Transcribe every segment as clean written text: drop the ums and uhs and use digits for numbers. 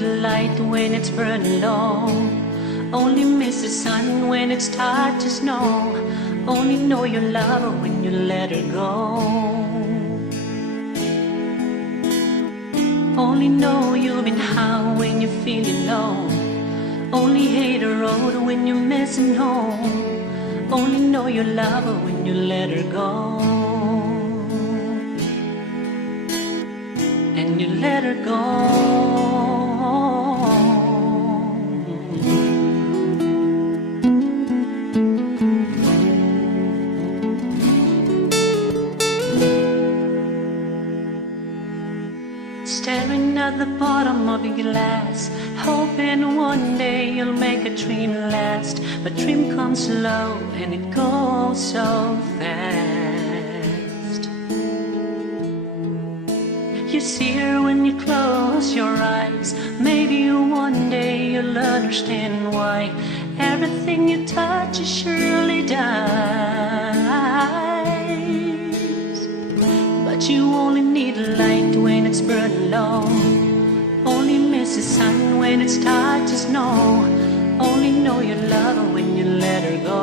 need a light when it's burning low. Only miss the sun when it's tired to snow. Only know you love her when you let her go. Only know you've been high when you're feeling low. Only hate the road when you're missing home. Only know you love her when you let her go. And you let her go. Staring at the bottom of your glass, hoping one day you'll make a dream last. But dream comes slow and it goes so fast. You see her when you close your eyes. Maybe one day you'll understand why everything you touch surely dies. But you only need a light when it's burning low. Only miss the sun when it's tired to snow. Only know you love her when you let her go.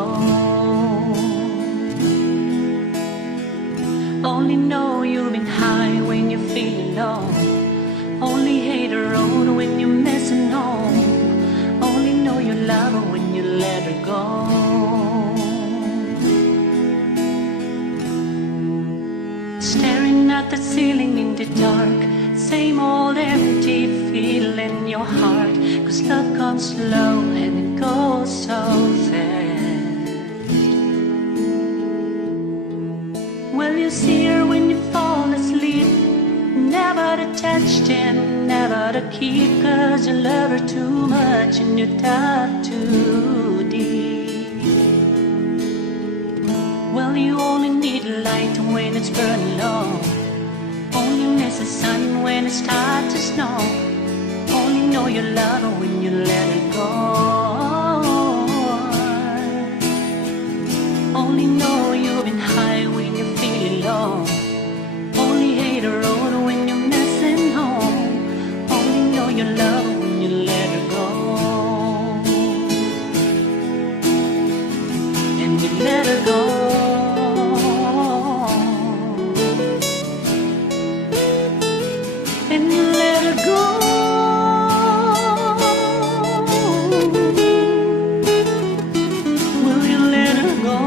Only know you've been high when you're feeling low. Only hate the road when you're missing home. Only know you love her when you let her go. Staring at the ceiling in the dark, same old empty feel in your heart. 'Cause love comes slow and it goes so fast. Well, you see her when you fall asleep, never to touch and never to keep. 'Cause you love her too much and you dive too deep. Well, you only need a light when it's burning low. Only miss the sun when it's tired to snow. Only know you love her when you let her go. Only know you've been high when you're feeling low. Only hate the road when you're missing home. Only know you love her when you let her go. And you let her go. And you let her go. Will you let her go?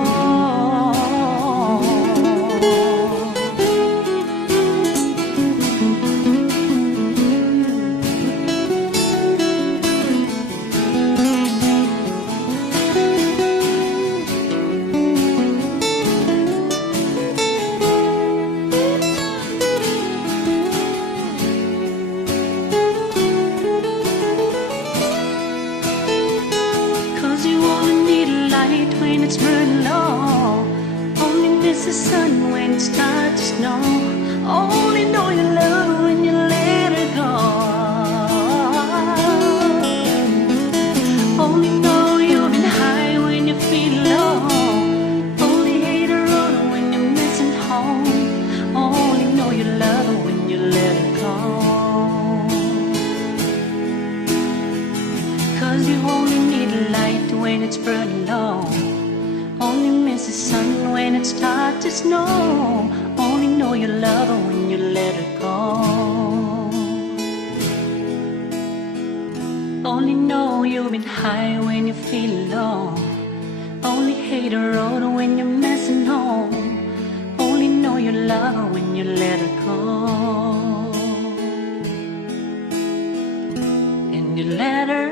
When it's burning low, only miss the sun when it starts to snow. Only know you love her when you let her go. Only know you've been high when you feel low. Only hate the road when you're missing home. Only know you love her when you let her go. 'Cause you only need a light when it's burning low. Only miss the sun when it starts to snow. Only know you love her when you let her go. Only know you've been high when you feel low. Only hate the road when you're missing home. Only know you love her when you let her go. And you let her